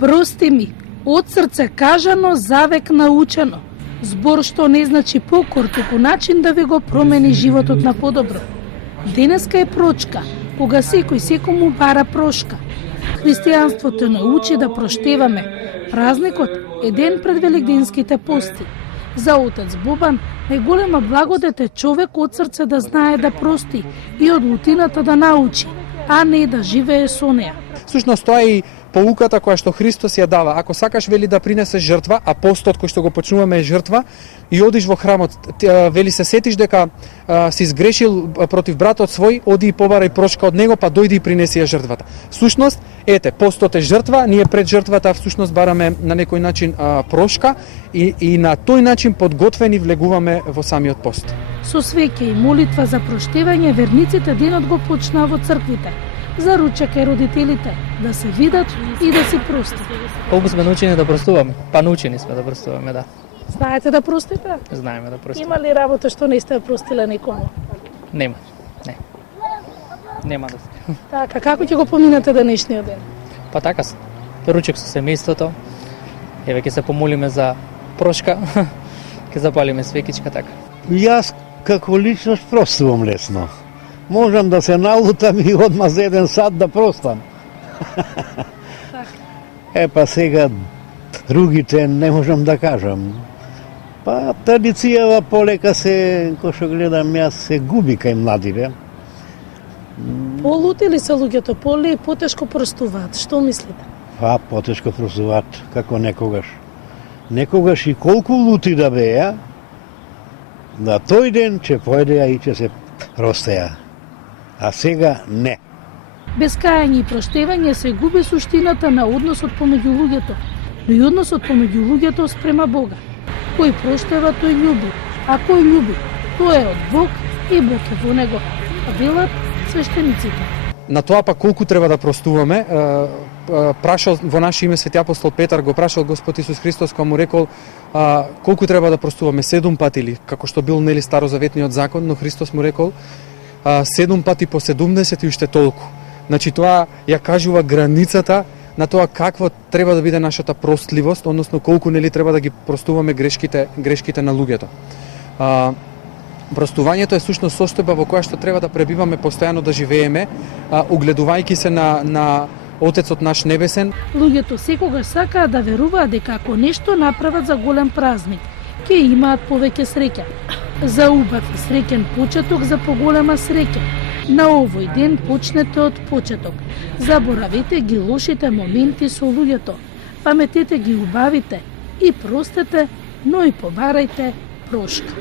Прости ми, од срце кажано, завек научено. Збор што не значи покор, туку начин да ви го промени животот на подобро. Денеска е прочка, кога секој секому бара прошка. Христијанството научи да проштеваме. Празникот е ден пред великденските пости. За отец Бобан најголема благодет е човек од срце да знае да прости и од лутината да научи, а не да живее со неа. Всушност тоа е и поуката која што Христос ја дава. Ако сакаш, вели, да принесеш жртва, а постот кој што го почнуваме е жртва, и одиш во храмот, вели, се сетиш дека си сгрешил против братот свој, оди и побарај прошка од него, па дојди и принеси ја жртвата. Всушност, ете, постот е жртва, ние пред жртвата всушност бараме на некој начин прошка и на тој начин подготвени влегуваме во самиот пост. Со свеќе и молитва за проштевање, верниците денот го почнаа во црквите. За ручек е родителите да се видат и да се простат. Колку сме научени да простуваме? Па научени сме да простуваме, да. Знаете да простите? Знаеме да простуваме. Има ли работа што не сте простиле никому? Нема. Не. Нема да се. Така, како ќе го поминете денешниот ден? Па така, ручек со семејството. Еве ќе се помолиме за прошка. Ќе запалиме свекичка, така. Јас како личност простувам лесно. Можам да се налутам и одма за 1 сат да простам. Па сега другите не можам да кажам. Па традицијава полека се, кој што гледам јас, се губи кај младиве. Полути ли се луѓето, поли и потешко простуваат? Што мислите? Па потешко простуваат, како некогаш. Некогаш и колку лути да беа, на тој ден ќе поедеа и ќе се простеа. А сега не. Без кајање и проштевање се губи суштината на односот помеѓу луѓето, но и односот помеѓу луѓето спрема Бога. Кој проштева, тој љуби, а кој љуби, тој е од Бог и Бог е во него. А велат свештениците. На тоа па колку треба да простуваме, прашал во наше име свети апостол Петар, го прашал Господ Исус Христос, кога му рекол колку треба да простуваме, 7 пати ли, како што бил нели старозаветниот закон, но Христос му рекол 7 пати по 70 и уште толку. Значи тоа ја кажува границата на тоа какво треба да биде нашата простливост, односно колку нели треба да ги простуваме грешките на луѓето. Простувањето е сушност состојба во која што треба да пребиваме постојано да живееме, угледувајќи се на Отецот наш небесен. Луѓето секогаш сакаат да веруваат дека ако нешто направат за голем празник, ќе имаат повеќе среќа. За убав и среќен почеток, за поголема среќа. На овој ден почнете од почеток. Заборавете ги лошите моменти со луѓето. Паметете ги убавите и простете, но и побарајте прошка.